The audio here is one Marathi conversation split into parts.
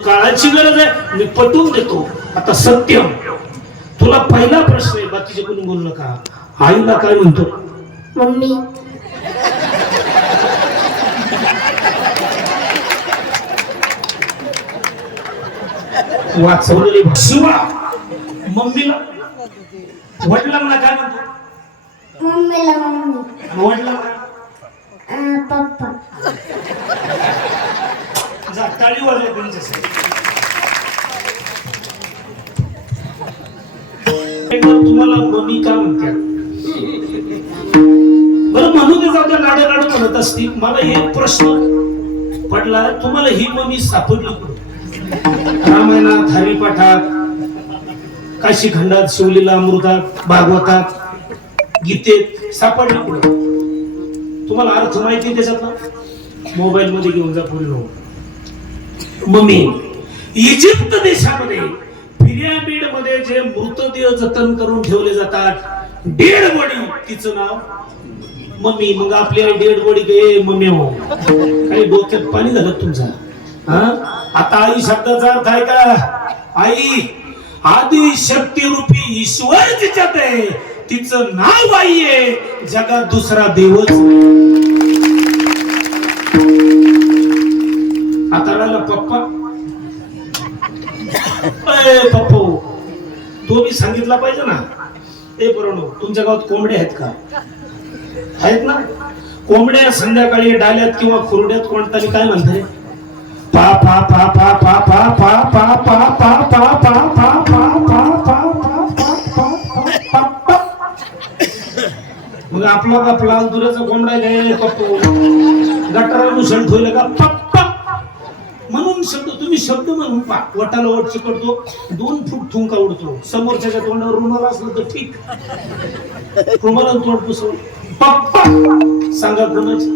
काळाची गरज आहे, मी पटवून देतो. आता सत्यम, तुला पहिला प्रश्न आहे, बाकीचे कोणी बोलू नका. आईला काय म्हणतो? मम्मी. वाचवलेली शिवा. मम्मीला वडिलांना काय म्हणतो? मम्मीला मम्मी. वडिलांना पप्पा. जा टाळी वाजवा त्यांच्यासाठी. तुम्हाला मम्मी काय म्हणतात? बरं म्हणू दे, जाऊ द्या, लाडे लाडू म्हणत असतील. मला एक प्रश्न पडला, तुम्हाला ही मम्मी सापडली कुठे? रामायणात, हरिपाठात, काशीखंडात, शिवलीला, अमृतात, भागवतात, गीतेत सापडली कुठे? तुम्हाला अर्थ माहिती त्याच्यातला? मोबाईल मध्ये घेऊन जा पूर्ण. मम्मी इजिप्त देशामध्ये पिरॅमिड मध्ये जे मृतदेह जतन करून ठेवले जातात, डेड बॉडी, तिचं नाव मम्मी. मग आपली डेड बॉडी गे मम्मी हो, काही डोक्यात पाणी झालं तुमचा? आता आई शब्दाचा अर्थ आहे का? आई आदि शक्ती रूपी ईश्वर तिच्यात आहे, तिचं नाव आई आहे, जगात दुसरा देवच. आता राहिला पप्पा. पप्पू, तो मी सांगितला पाहिजे ना. ए पोरांनो, तुमच्या गावात कोंबड्या आहेत का? आहेत ना? कोंबड्या संध्याकाळी डाल्यात किंवा खुरड्यात कोणतानी काय म्हणते? पा पा पा पा पा पा पा पा पा पा पा पा पा पा पा पा. मग आपला का लाल दुधाचा कोंबडा घ्यायला पप्पू गटारानु शंठ होईल का? पप्पा म्हणून शब्द तुम्ही शब्द म्हणून पा. वटाला वट चिकटतो, 2 फूट थुंका उडतो. समोरच्या तोंडावर रुमाल असलं तर ठीक, रुमाला तोंड पुसव. पप्पा सांगा कोणाची?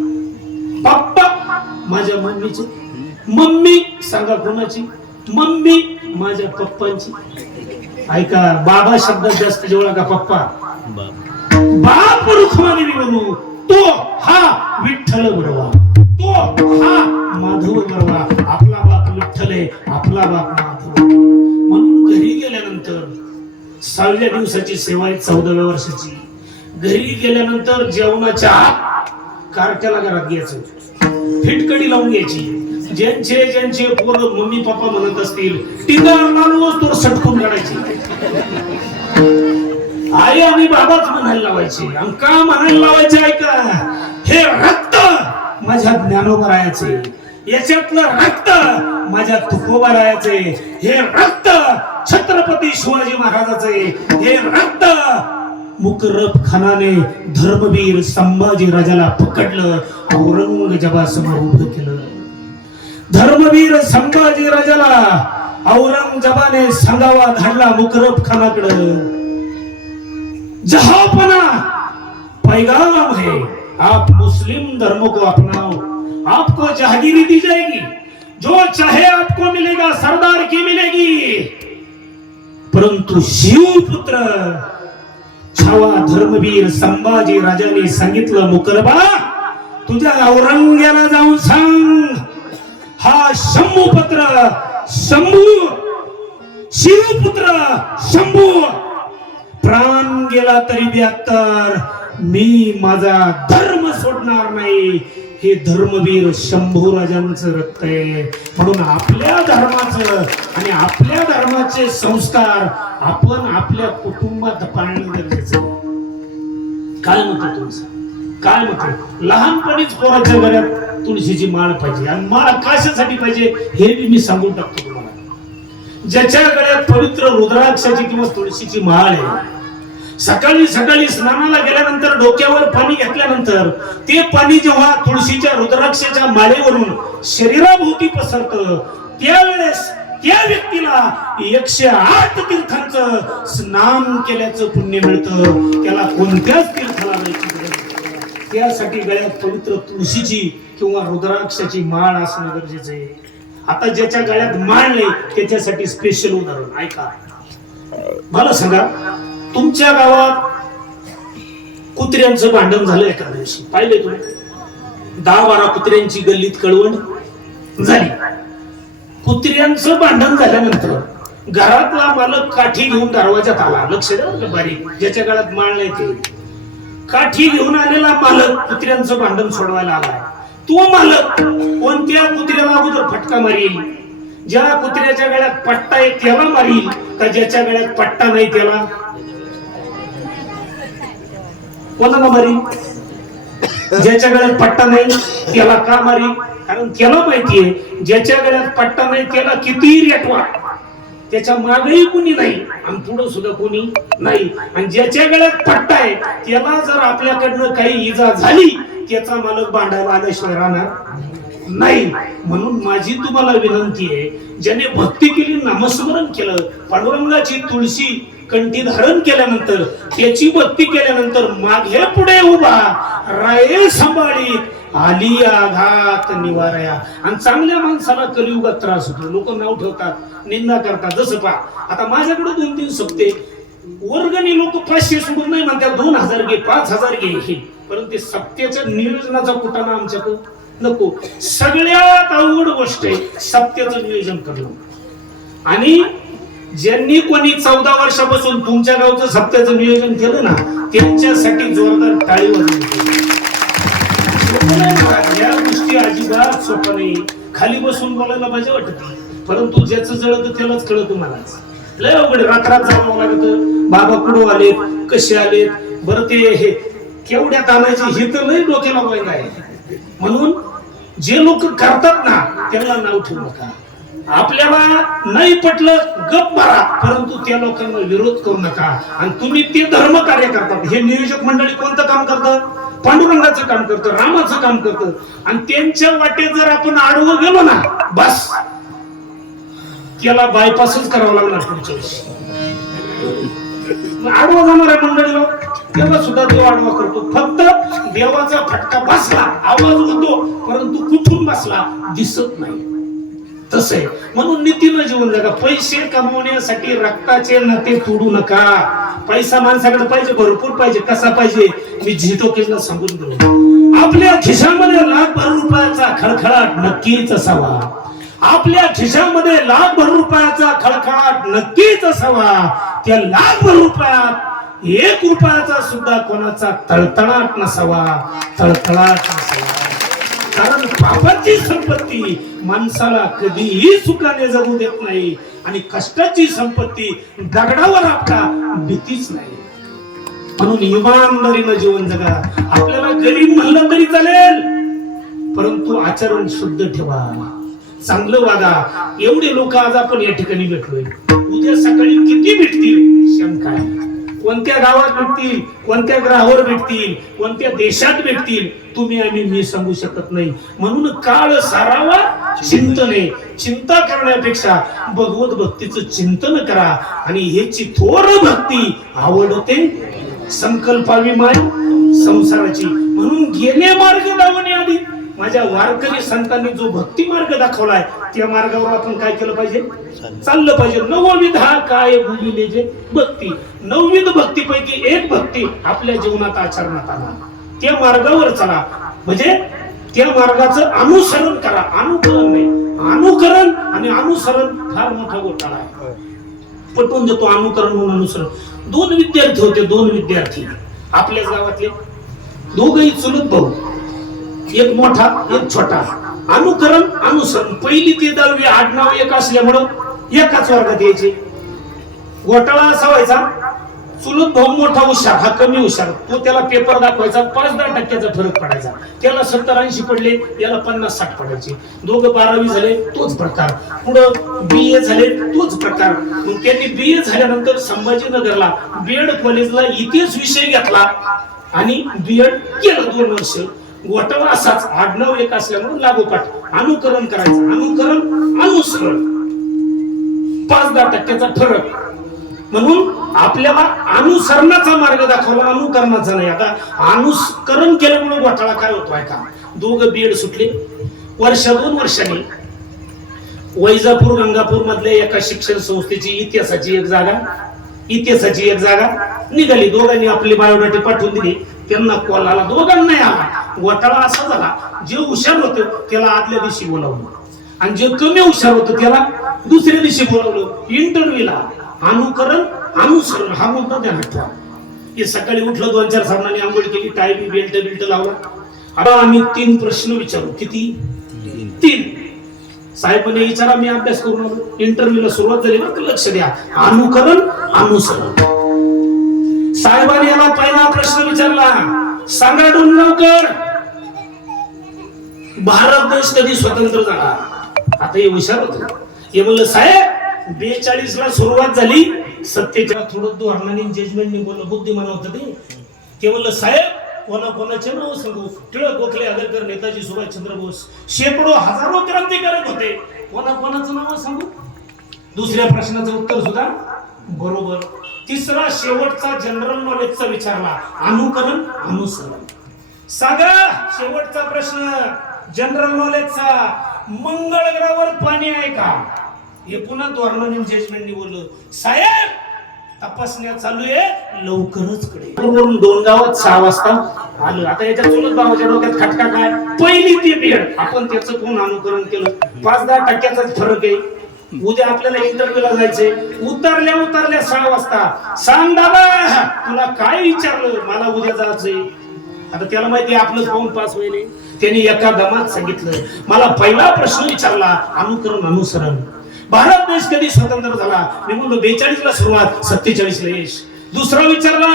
पप्पा माझ्या मम्मीची. मम्मी सांगा कोणाची? मम्मी माझ्या पप्पांची. ऐका, बाबा शब्दात जास्त जेवढा का पप्पा. बाप रुखमाने म्हणू, तो हा विठ्ठल बरोबर, तो हा माधव बरोबर. आपला बाप विठ्ठल आहे, आपला बाप माधव. म्हणून घरी गेल्यानंतर 6व्या दिवसाची सेवा आहे, 14व्या वर्षाची. घरी गेल्यानंतर जेवणाच्या कारट्याला घरात घ्यायचं, फिटकडी लावून घ्यायची. ज्यांचे ज्यांचे पोरं मम्मी पप्पा म्हणत असतील, टिंगार लावून तो सटकून काढायची. आई आणि बाबाच म्हणायला लावायचे. का म्हणायला लावायचे? ऐका, हे रक्त माझ्या ज्ञानोबा राहायचे, याच्यातलं रक्त माझ्या तुकोबा राहायचे, हे रक्त छत्रपती शिवाजी महाराजाचे, हे रक्त मुकरब खानाने धर्मवीर संभाजी राजाला पकडलं, औरंगजेबासमोर उभं केलं. धर्मवीर संभाजी राजाला औरंगजेबाने सांगावा धाडला मुकरब खानाकडं. जहापना पैगाम है, आप मुस्लिम धर्म को अपनाओ, आपको जहागिरी दी जाएगी, जो चाहे आपको मिलेगा, सरदार की मिलेगी. परंतु शिवपुत्र छावा धर्मवीर संभाजी राजाने सांगितलं, मुकरबा तुझ्या औरंग्याला जाऊन सांग, हा शंभूपुत्र शंभू, शिवपुत्र शंभू प्राण गेला तरी 72, मी माझा धर्म सोडणार नाही. हे धर्मवीर शंभूराजांचं रक्त आहे. म्हणून आपल्या धर्माचं आणि आपल्या धर्माचे संस्कार आपण आपल्या कुटुंबात पाळणं गरजेचं आहे. काय म्हणतो तुमचं? काय म्हणतो? लहानपणीच पोराच्या घरात तुळशीची माळ पाहिजे. आणि माळ कशासाठी पाहिजे हे मी सांगून टाकतो तुम्हाला. ज्याच्या गळ्यात पवित्र रुद्राक्षाची किंवा तुळशीची माळ आहे, सकाळी सकाळी स्नानाला गेल्यानंतर डोक्यावर पाणी घेतल्यानंतर ते पाणी जेव्हा तुळशीच्या रुद्राक्षाच्या माळेवरून शरीराभोवती पसरतं, त्यावेळेस त्या व्यक्तीला 108 तीर्थांचं स्नान केल्याचं पुण्य मिळतं. त्याला कोणत्याच तीर्थाला जायची गरज नाही. त्यासाठी गळ्यात पवित्र तुळशीची किंवा रुद्राक्षाची माळ असणं गरजेचं आहे. आता ज्याच्या गळ्यात माळ नाही त्याच्यासाठी स्पेशल उदाहरण ऐका. मला सांगा, तुमच्या गावात कुत्र्यांचं भांडण झालं एका दिवशी, पाहिले तुम्ही? 10-12 कुत्र्यांची गल्लीत कळवण झाली. कुत्र्यांचं भांडण झाल्यानंतर घरातला मालक काठी घेऊन दरवाजात आला. लक्ष द्या बारीक, ज्याच्या गळ्यात माळ नाही ते काठी घेऊन आलेला मालक कुत्र्यांचं भांडण सोडवायला आला. तो मालक कोणत्या कुत्र्याला अगोदर फटका मारील? ज्या कुत्र्याच्या गळ्यात पट्टा आहे त्याला मारील का ज्याच्या गळ्यात पट्टा नाही त्याला? कोणाला मारील? ज्याच्या गळ्यात पट्टा नाही त्याला का मारील? कारण त्याला माहितीये ज्याच्या गळ्यात पट्टा नाही त्याला किती रेटवा, त्याच्या मागेही कोणी नाही आणि पुढे सुद्धा कोणी नाही. आणि ज्याच्या गळ्यात पट्टा आहे त्याला जर आपल्याकडनं काही इजा झाली त्याचा मालक भांडायला आल्याशिवाय राहणार नाही. म्हणून माझी तुम्हाला विनंती आहे, ज्याने भक्ती केली, नामस्मरण केलं, पांडुरंगाची तुळशी कंठी धारण केल्यानंतर, त्याची भक्ती केल्यानंतर मागे पुढे उभा राये सांभाळी आली आघात निवारया. आणि चांगल्या माणसाला कलियुगात त्रास होतो. लोक नाव ठेवतात, निंदा करतात. जसं पहा, आता माझ्याकडे 2-3 सप्ते वर्गणी लोक 500 सोडून नाही म्हणतात, 2000 घे, 5000 घे हे. परंतु ते सप्त्याच्या नियोजनाचा कुटाणा आमच्याकडे नको. सगळ्यात अवघड गोष्ट आहे सप्त्याचं नियोजन करणं. आणि ज्यांनी कोणी 14 वर्षापासून तुमच्या गावचं सप्त्याचं नियोजन केलं ना, त्यांच्यासाठी जोरदार टाळी वाजवली. या गोष्टी अजिबात सोपं नाही. खाली बसून बोलायला मजा वाटते, परंतु ज्याचं जळत त्यालाच कळत. तुम्हालाच लय अवघड. रात्रात जावं लागत. बाबा कुठं आले, कसे आले, बरं ते हे केवढ्यात आणायचे हे तर लय डोक्याला वाईट आहे. म्हणून जे लोक करतात ना त्यांना नाव ठेवू नका. आपल्याला नाही पटलं गप मारा, परंतु त्या लोकांना विरोध करू नका. आणि तुम्ही ते धर्म कार्य करतात. हे नियोजक मंडळी कोणतं काम करतात? पांडुरंगाचं काम करतं, रामाचं काम करतं. आणि त्यांच्या वाटेत जर आपण आडवं गेलो ना, बस त्याला बायपासच करावं लागणार पुढच्या वर्षी. आडवा जाणाऱ्या मंडळीला त्याला सुद्धा देव आडवा करतो. फक्त देवाचा फटका बसला, आवाज होतो, परंतु कुठून बसला दिसत नाही. तसं आहे. म्हणून नीतीनं जीवन जगा. पैसे कमवण्यासाठी रक्ताचे नाते तोडू नका. पैसा माणसाकडे पाहिजे, भरपूर पाहिजे. कसा पाहिजे मी झिटोकेला सांगून दिलो. आपल्या खिशामध्ये लाखभर रुपयाचा खळखळाट नक्कीच असावा. आपल्या खिशामध्ये लाखभर रुपयाचा खळखळाट नक्कीच असावा. त्या लाखभर रुपयात 1 रुपयाचा सुद्धा कोणाचा तळतळाट नसावा. तळतळाट नसावा. कारण पापाची संपत्ती माणसाला कधीही सुखाने जगू देत नाही. आणि कष्टाची संपत्ती दगडावर आपला भीतीच नाही. म्हणून इमानदारीनं जीवन जगा. आपल्याला गरीब म्हणलं तरी चालेल, परंतु आचरण शुद्ध ठेवा, चांगलं वागा. एवढे लोक आज आपण या ठिकाणी भेटलोय. उद्या सकाळी किती भेटतील शंका आहे. कोणत्या गावात भेटतील, कोणत्या ग्रहावर भेटतील, कोणत्या देशात भेटतील, तुम्ही आणि मी सांगू शकत नाही. म्हणून काळ सारावा चिंतने. चिंता करण्यापेक्षा भगवत भक्तीचं चिंतन करा. आणि ह्याची थोर भक्ती आवडते संकल्पावी माय संसाराची. म्हणून गेले मार्ग लावणे आधी माझ्या वारकरी संतांनी जो भक्ती मार्ग दाखवलाय त्या मार्गावर आपण काय केलं पाहिजे? चाललं पाहिजे. नवविध हा काय बोलिले जे भक्ती. 9विध भक्तीपैकी एक भक्ती आपल्या जीवनात आचरणात आणा. त्या मार्गावर चला. म्हणजे त्या मार्गाचं अनुसरण करा, अनुकरण नाही. अनुकरण आणि अनुसरण फार मोठा घोटाळा आहे. पटवून देतो अनुकरण म्हणून अनुसरण. दोन विद्यार्थी होते, दोन विद्यार्थी आपल्याच गावातले, दोघही चुलत भाऊ, एक मोठा एक छोटा. अनुकरण अनुसरण, पहिली ते 10वी आडनाव एक असल्यामुळं एकाच वर्गात यायचे. घोटाळा असा व्हायचा, चुलत भाऊ मोठा हुशार, हा कमी हुशार, तो त्याला पेपर दाखवायचा, 5-10% फरक पडायचा. त्याला 70-80 पडले, याला 50-60 पडायचे. दोघं 12वी झाले, तोच प्रकार. पुढं BA झाले, तोच प्रकार. मग त्यांनी BA झाल्यानंतर संभाजीनगरला बीएड कॉलेजला इतिहास विषय घेतला आणि बीएड केलं 2 वर्ष. घोटाळा असाच, आडनाव एक असल्यामुळे लागोपाठ अनुकरण करायचं, अनुकरण अनुसरण, 5-10% फरक. म्हणून आपल्याला अनुसरणाचा मार्ग दाखवला, अनुकरणाचा नाही. आता अनुकरण केल्यामुळे घोटाळा काय होतो ऐका. दोघं बीएड सुटले, 2 वर्षांनी वैजापूर गंगापूर मधल्या एका शिक्षण संस्थेची इतिहासाची एक जागा निघाली. दोघांनी आपली बायोडाटे पाठवून दिली. त्यांना कॉल आला, दोघांना आला. घोटाळा असा झाला, जे हुशार होते त्याला आदल्या दिवशी बोलावलं आणि जे कमी हुशार होतं त्याला दुसऱ्या दिवशी बोलावलं इंटरव्ह्यूला. अनुकरण अनुसरण हा मुद्दा ध्यानात ठेवा. हे सकाळी उठलं, 2-4 साबणाने आंघोळ केली, टाय बेल्ट लावला. आता आम्ही 3 प्रश्न विचारू. किती? 3. साहेबांनी विचारा, मी अभ्यास करून आलो. इंटरव्ह्यूला सुरुवात झाली ना, लक्ष द्या. अनुकरण अनुसरण. साहेबांनी याला पहिला प्रश्न विचारला, सांगा लवकर, भारत देश कधी स्वतंत्र झाला? आता हे हुशार होत. हे म्हणलं, साहेब 42 ला सुरुवात झाली, 47 थोडं धोरणाने जजमेंटने बोललं, बुद्धिमान होतं ते म्हणलं, साहेब कोणाचे नाव सांगू? टिळक, गोखले, आगरकर, नेताजी सुभाषचंद्र बोस, शेकडो हजारो क्रांतिकारक होते, कोणाचं नाव सांगू? दुसऱ्या प्रश्नाचं उत्तर सुद्धा बरोबर. तिसरा शेवटचा जनरल नॉलेजचा विचारला, अनुकरण अनुसरण. सांगा शेवटचा प्रश्न जनरल नॉलेजचा, मंगळ ग्रहावर पाणी आहे का? हे पुन्हा धोरणाने जजमेंटने बोललं, साहेब तपासण्या चालू आहे, लवकरच कडे. 2 गावात 6 वाजता आलं. आता याच्या चुलत भावाच्या डोक्यात खटका काय? पहिली ते बीएड आपण त्याचं कोण अनुकरण केलं? 5-10% फरक आहे. उद्या आपल्याला इंटरव्ह्यूला जायचंय. उतरल्या 6 वाजता, सांग दादा तुला काय विचारलं? मला उद्या जायचंय. आता त्याला माहिती आपलं पाऊन पास होईल. त्यांनी एका दमात सांगितलं, मला पहिला प्रश्न विचारला अनुकरण अनुसरण, भारत देश कधी स्वतंत्र झाला? मी म्हणलो 42 ला सुरुवात, 47 ला यश. दुसरा विचारला,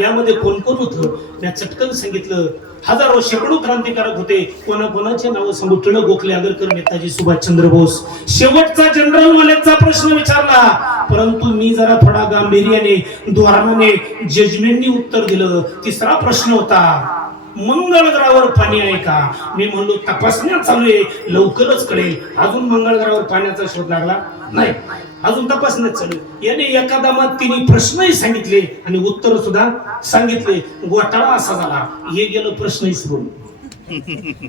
यामध्ये कोण कोण होतं? मी चटकन सांगितलं, हजारो शेकडो क्रांतिकारक होते, कोणाचे नाव सांगू? टिळक, गोखले, आगरकर, नेताजी सुभाषचंद्र बोस. शेवटचा जनरल नॉलेजचा प्रश्न विचारला, परंतु मी जरा थोडा गांभीर्याने धोरणाने जजमेंटनी उत्तर दिलं. तिसरा प्रश्न होता, मंगळ ग्रहावर पाणी आहे का? मी म्हणलो तपासण्या चालू आहे, लवकरच कळेल. अजून मंगळ ग्रहावर पाण्याचा शोध लागला नाही, अजून तपासण्यात चालू. याने एका दमात तिने प्रश्नही सांगितले आणि उत्तर सुद्धा सांगितले. घोटाळा असा झाला, हे गेलं प्रश्न विसरून.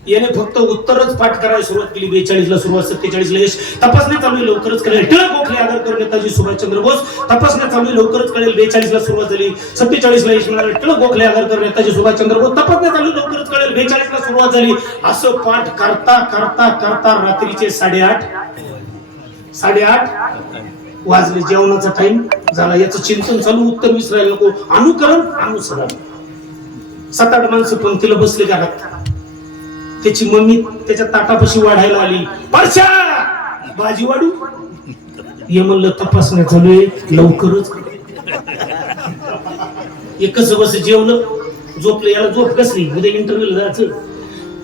याने फक्त उत्तरच पाठ करायला सुरुवात केली. 42 ला सुरुवात, 47 ला यश. तपासण्या चालू आहे, लवकरच कळेल. टिळक, गोखले, आगरकर, नेताजी सुभाषचंद्र बोस. तपासण्या चालू आहे, लवकरच कळेल. 42 ला सुरुवात झाली, 47 ला यश मिळालं. टिळक, गोखले, आगरकर, नेताजी सुभाषचंद्र बोस. तपासण्या चालू आहे, लवकरच कळेल. 42 ला सुरुवात झाली. असं पाठ करता करता करता रात्रीचे 8:30 वाजले. जेवणाचा टाइम झाला. याचं चिंतन चालू, उत्तर विसरायला नको. अनुकरण अनुसरण. 7-8 माणसं पंक्तीला बसले घरात. त्याची मम्मी त्याच्या ताटापाशी वाढायला आली, परशा भाजी वाढू. हे म्हणलं तपासण्या चालू आहे, लवकरच. एकच बस जेवलं, झोपलं. याला झोप कसली? उद्या इंटरव्ह्यूला जायचं.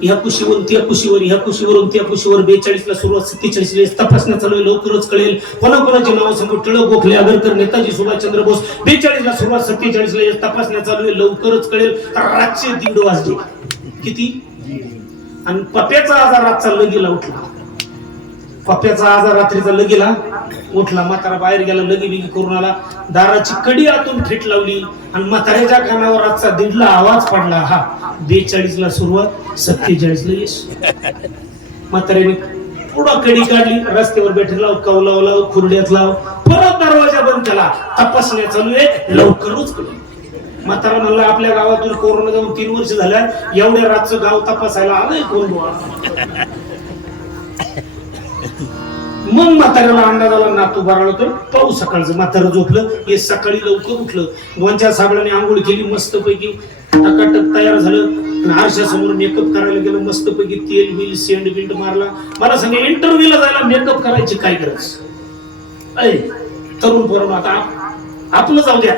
ह्या कुशीवरून त्या कुशीवर, ह्या कुशीवरून त्या कुशीवर. 42 ला सुरुवात, 47 ला तपासण्या चालू आहे, लवकरच कळेल. कोणाचे नाव सांगू? टिळक, गोखले, आगरकर, नेताजी सुभाषचंद्र बोस. 42 ला सुरुवात, 47 ला तपासण्या चालू आहे, लवकरच कळेल. रातचे 1:30 वाजले. किती? आणि पप्याचा आजार रातचा लगीला उठला. पप्याचा आजार रात्रीचा लगीला उठला. म्हातारा बाहेर गेला, लगी बिगी करून आला. दाराची कडी आतून फिट लावली आणि म्हाताऱ्याच्या कानावर रातचा 1:30 आवाज पडला. हा 42 ला सुरुवात, 47 ला यश. म्हाताऱ्याने पुढं कडी काढली, रस्त्यावर बैठे लाव, कौलाव लाव, खुर्ड्यात लाव. परत दरवाजा बंद केला. तपासण्या चालू आहे, लवकरच कळेल. म्हातारा म्हणला, आपल्या गावातून कोरोना जाऊन 3 वर्ष झाल्या, एवढ्या रातचं गाव तपासायला आलंय कोण? मग म्हाताऱ्याला अंदाज आला नातू बाराळतोय. पाऊस सकाळचं म्हातारं झोपलं. हे सकाळी लवकर उठलं, 2-4 साबणाने आंघोळ केली, मस्त पैकी टकाटक तयार झालं. आरशासमोर मेकअप करायला गेलं, मस्त पैकी तेल बिल सेंट बिंट मारला. मला सांगा इंटरव्ह्यूला जायला मेकअप करायची काय गरज? तरुण पोरांना आता आपलं जाऊ द्या,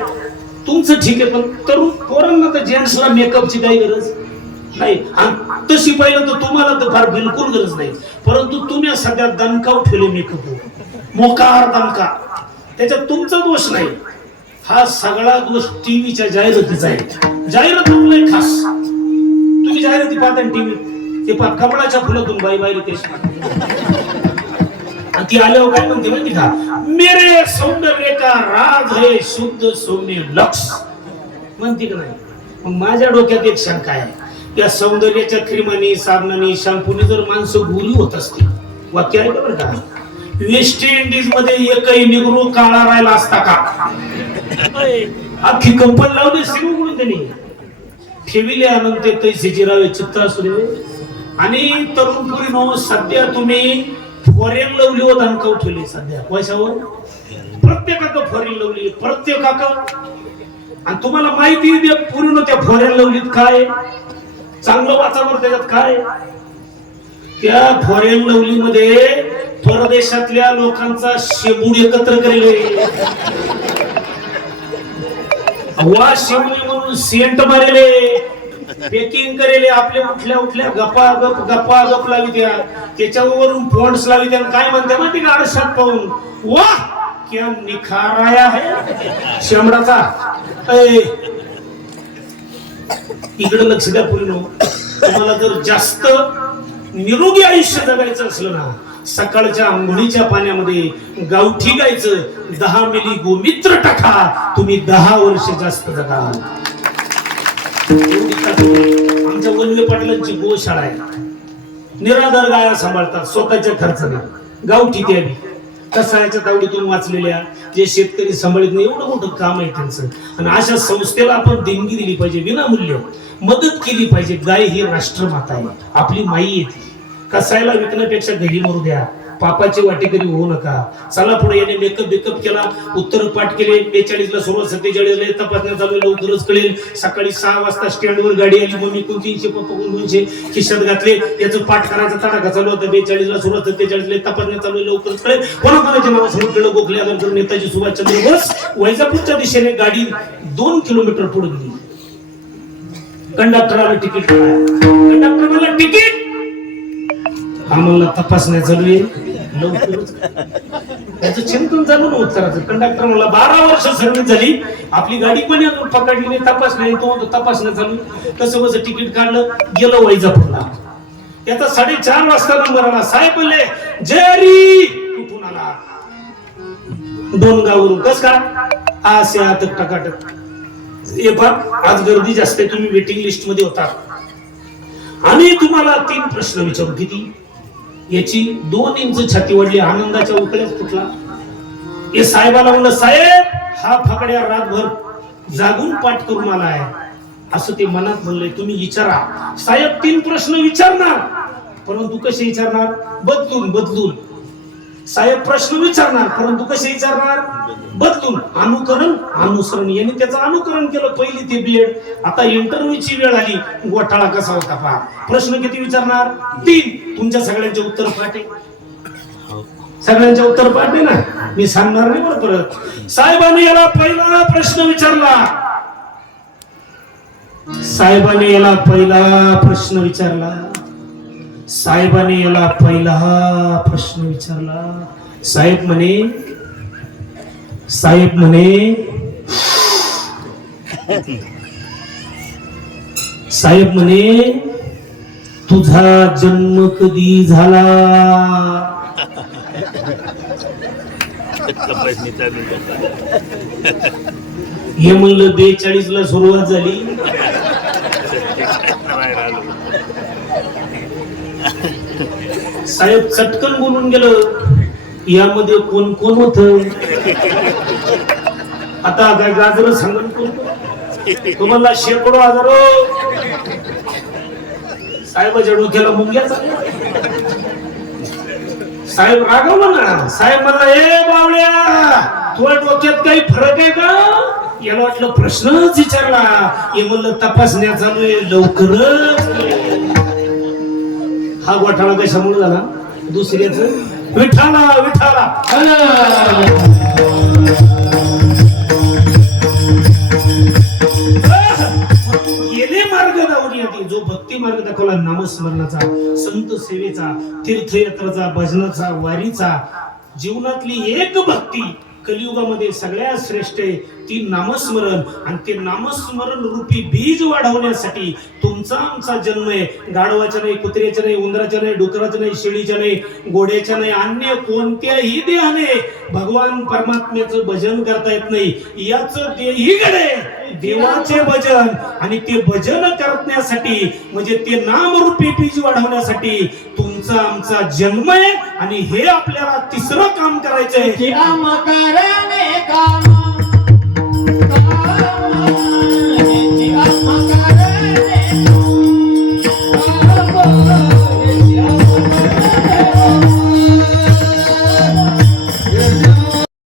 तुमचं ठीक आहे, पण तरुण पोरांना तर जेंट्सला मेकअपची काही गरज नाही. तशी पाहिलं तर तुम्हाला तर फार बिलकुल गरज नाही, परंतु तुम्ही सगळ्या दणकाव ठेवले मेकअप, मोकार दणका. त्याच्यात तुमचा दोष नाही, हा सगळा दोष टीव्हीच्या जाहिरातीचा आहे. जाहिरात नाही खास, तुम्ही जाहिराती पाहता टीव्ही, ते कमळाच्या फुलातून बाई बाहेर येते. आणि ती आल्यावर काय म्हणते माहिती का? मेरे सौंदर्य का राज है शुद्ध सौम्य लक्ष, म्हणते का नाही? मग माझ्या डोक्यात एक शंका आहे, या सौंदर्याच्या क्रीमाने, साबणाने, शॅम्पूने जर माणसं गोरी होत असतील, वाक्य आहे बरं का, वेस्ट इंडिज मध्ये एकही निग्रो काळा राहिला असता का? अख्खी कंपनी लावली सिंग म्हणून त्यांनी ठेविले अनंत तैसेची रावे चित्त असू. आणि तरुण पुरीनो, सध्या तुम्ही फॉरेन लवली होत अनकाव ठेवली. सध्या पैशावर प्रत्येकाचं फॉरेन लवली, प्रत्येकाचं. आणि तुम्हाला माहिती द्या पूर्ण त्या फॉरेन लवलीत काय चांगलं वाचावर, त्याच्यात काय त्या फॉरेन लवली मध्ये परदेशातल्या लोकांचा शेबूड एकत्र केलेले, वा शेबूड म्हणून सेंट मारेले, पेकिंग करेले, आपले उठल्या गप्पा गप लावी द्या, त्याच्यावरून फॉन्ट्स लावी द्या. काय म्हणते माहिती का? आरशात पाहून वाह क्या निखार आया है शेमडाचा. इकडे लक्ष द्या पूर्ण. तुम्हाला जर जास्त निरोगी आयुष्य जगायचं असलं ना, सकाळच्या आंघोळीच्या पाण्यामध्ये गावठी गायचं 10 मिली गोमित्र टाका, तुम्ही 10 वर्ष जास्त जगाल. आमच्या वल्ले पाटलांची गोशाळा आहे, निराधार गाया सांभाळतात स्वतःच्या खर्चाने, गावठी द्यावी. कसायच्या तावडीतून वाचलेल्या जे शेतकरी सांभाळत नाही, एवढं मोठं काम आहे त्यांचं. आणि अशा संस्थेला आपण देणगी दिली पाहिजे, विनामूल्य मदत केली पाहिजे. गाय ही राष्ट्रमाता आहे, आपली माई येते. कसायला विकण्यापेक्षा घरी मरू द्या, पापाची वाटेकरी होऊ नका. चला पुढे. याने मेकअप केला, उत्तर पाठ केले, 42 ला सुरुवात, 47 ला तपासण्या चालू, लवकरच कळेल. सकाळी 6 वाजता स्टँडवर गाडी आली, मम्मी कोण 300 पप्पा कोण 200 खिशात घातले. याचं पाठ करायचा तडाखा चालू होता. 42 ला सुरुवात, 47 ला तपासण्या चालू, लवकरच कळेल. कोणाकोणाच्या नावासमोर केलं गोखले आल्यानंतर नेताजी सुभाषचंद्र बोस. वैजापूरच्या दिशेने गाडी 2 किलोमीटर पुढे गेली. कंडक्टरला तिकीट, कंडक्टरला तिकीट, आम्हाला तपासण्या चालू आहे, लवकरच. त्याचं चिंतन चालू ना उत्तराचं. कंडक्टर मला 12 वर्ष सर्व्हिस झाली, आपली गाडी पण अजून पकडली नाही, तपासण्या तो तपासण्या चालू. कसं बस तिकीट काढलं, गेलो वैजापूरला. त्याचा 4:30 वाजता नंबर आला. साहेब बोलले जरी कुठून आला? डोनगावरून. कस का? असे आता टकाटक. हे पहा, आज गर्दी जास्त आहे, तुम्ही वेटिंग लिस्ट मध्ये होता. आम्ही तुम्हाला 3 प्रश्न विचारू. किती? याची 2 इंच छाती वाढली, आनंदाच्या उकळ्यात फुटला. हे साहेबाला म्हणलं, साहेब हा फकड्या रातभर जागून पाठ करून आलाय, असं ते मनात म्हणलंय. तुम्ही विचारा. साहेब 3 प्रश्न विचारणार, परंतु कसे विचारणार? बदलून. साहेब प्रश्न विचारणार, परंतु कसे विचारणार? बदलून. अनुसरण. यांनी त्याचं अनुकरण केलं. पहिली ते बीएड. आता इंटरव्ह्यूची वेळ आली, घोटाळा कसा होता पहा. प्रश्न किती विचारणार? 3. तुमच्या सगळ्यांचे उत्तर पाठ आहे, सगळ्यांचे उत्तर पाठ आहे ना, मी सांगणार नाही बरं परत. साहेबांनी याला पहिला प्रश्न विचारला, साहेबांनी याला पहिला प्रश्न विचारला. साहेब म्हणे तुझा जन्म कधी झाला? हे म्हणलं 42 ला सुरुवात झाली. साहेब चटकन बोलून गेलं, यामध्ये कोण कोण होत? आता काय गाजर सांगून तुम्हाला शेकडो हजारो साहेबाच्या डोक्याला मुंग्या चालल्या. साहेब रागवलं ना. साहेब म्हणला ए बावड्या तुझ्या डोक्यात काही फरक आहे का? याला वाटलं प्रश्नच विचारला. हे म्हणलं तपासण्या चालू आहे लवकरच. हा घोटाळा कशामुळे झाला? दुसऱ्याच विठाला विठाला गेले मार्ग दावून येते. जो भक्ती मार्ग दाखवला नामस्मरणाचा, संत सेवेचा, तीर्थयात्राचा, भजनाचा, वारीचा, जीवनातली एक भक्ती कलियुगामध्ये सगळ्यात श्रेष्ठ आहे ती नामस्मरण. आणि ते नामस्मरण रूपी बीज वाढवण्यासाठी तुमचा आमचा जन्म आहे. गाढवाचा नाही, कुत्र्याचा नाही, उंदराचा नाही, डुकराचा नाही, शेळीच्या नाही, घोड्याच्या नाही, अन्य कोणत्याही देहाने भगवान परमात्म्याचं भजन करता येत नाही. याच देहीकडे देवाचे भजन. आणि ते भजन करण्यासाठी म्हणजे ते नामरूपी बीज वाढवण्यासाठी तुमचा आमचा जन्म आहे. आणि हे आपल्याला तिसरं काम करायचंय. काम करणे काम